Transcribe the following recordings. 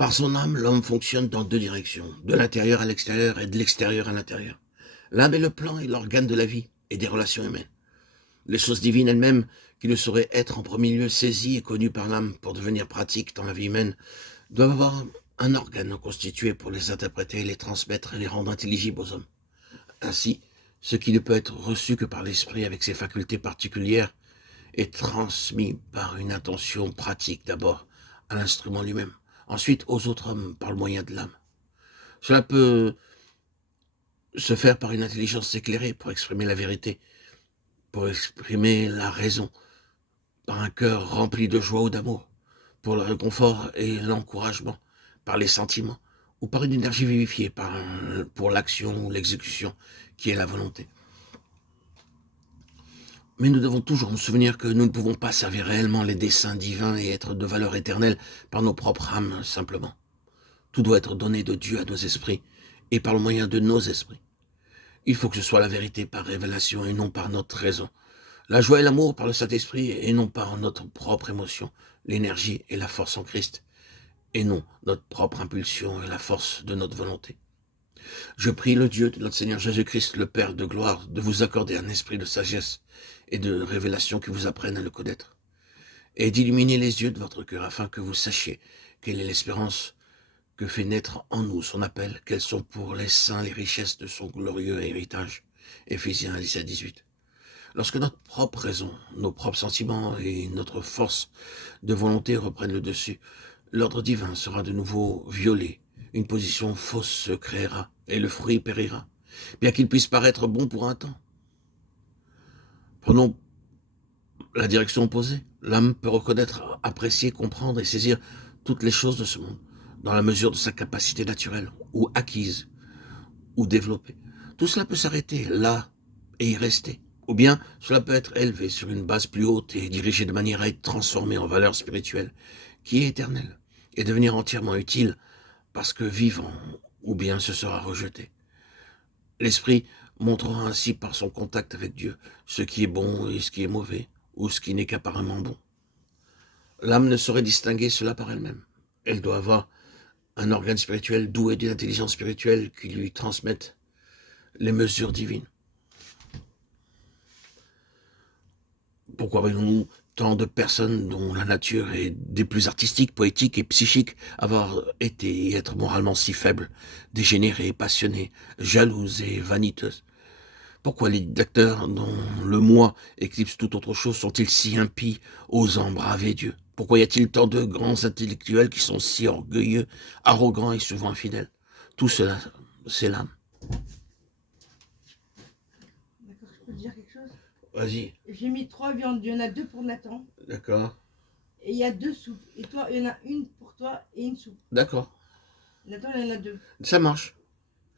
Par son âme, l'homme fonctionne dans deux directions, de l'intérieur à l'extérieur et de l'extérieur à l'intérieur. L'âme est le plan et l'organe de la vie et des relations humaines. Les choses divines elles-mêmes, qui ne sauraient être en premier lieu saisies et connues par l'âme pour devenir pratiques dans la vie humaine, doivent avoir un organe constitué pour les interpréter, les transmettre et les rendre intelligibles aux hommes. Ainsi, ce qui ne peut être reçu que par l'esprit avec ses facultés particulières est transmis par une intention pratique d'abord à l'instrument lui-même, ensuite aux autres hommes par le moyen de l'âme. Cela peut se faire par une intelligence éclairée pour exprimer la vérité, pour exprimer la raison, par un cœur rempli de joie ou d'amour, pour le réconfort et l'encouragement, par les sentiments, ou par une énergie vivifiée, pour l'action ou l'exécution, qui est la volonté. Mais nous devons toujours nous souvenir que nous ne pouvons pas servir réellement les desseins divins et être de valeur éternelle par nos propres âmes simplement. Tout doit être donné de Dieu à nos esprits, et par le moyen de nos esprits. Il faut que ce soit la vérité par révélation et non par notre raison. La joie et l'amour par le Saint-Esprit et non par notre propre émotion, l'énergie et la force en Christ, et non notre propre impulsion et la force de notre volonté. Je prie le Dieu de notre Seigneur Jésus-Christ, le Père de gloire, de vous accorder un esprit de sagesse et de révélation qui vous apprenne à le connaître, et d'illuminer les yeux de votre cœur afin que vous sachiez quelle est l'espérance que fait naître en nous son appel, quelles sont pour les saints les richesses de son glorieux héritage. Éphésiens 17-18. Lorsque notre propre raison, nos propres sentiments et notre force de volonté reprennent le dessus, l'ordre divin sera de nouveau violé, une position fausse se créera et le fruit périra, bien qu'il puisse paraître bon pour un temps. Prenons la direction opposée. L'âme peut reconnaître, apprécier, comprendre et saisir toutes les choses de ce monde, dans la mesure de sa capacité naturelle, ou acquise, ou développée. Tout cela peut s'arrêter là et y rester. Ou bien cela peut être élevé sur une base plus haute et dirigé de manière à être transformé en valeur spirituelle, qui est éternelle, et devenir entièrement utile parce que vivant, ou bien ce sera rejeté. L'esprit montrera ainsi par son contact avec Dieu ce qui est bon et ce qui est mauvais, ou ce qui n'est qu'apparemment bon. L'âme ne saurait distinguer cela par elle-même. Elle doit avoir un organe spirituel doué d'une intelligence spirituelle qui lui transmette les mesures divines. Pourquoi voyons-nous tant de personnes dont la nature est des plus artistiques, poétiques et psychiques avoir été et être moralement si faibles, dégénérées, passionnées, jalouses et vaniteuses? Pourquoi les dictateurs dont le moi éclipse toute autre chose sont-ils si impies, osant braver Dieu? Pourquoi y a-t-il tant de grands intellectuels qui sont si orgueilleux, arrogants et souvent infidèles? Tout cela, c'est l'âme. D'accord, je peux te dire quelque chose? Vas-y. J'ai mis 3 viandes, il y en a 2 pour Nathan. D'accord. Et il y a 2 soupes. Et toi, il y en a une pour toi et une soupe. D'accord. Nathan, il y en a 2. Ça marche.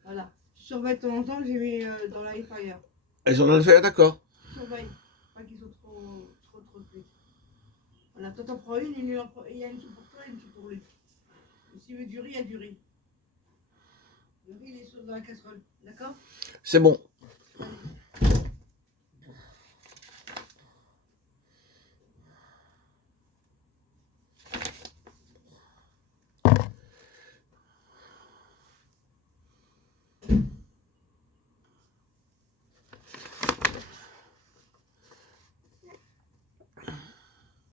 Voilà. Tu surveilles de temps en temps, j'ai mis dans l'air fryer. Elles en ont fait, d'accord. Surveille. Pas qu'ils soient trop cuits. Voilà, toi t'en prends une, il y a une soupe pour toi et une soupe pour lui. Et s'il veut du riz, il y a du riz. Le riz, il est dans la casserole. D'accord? C'est bon. Allez.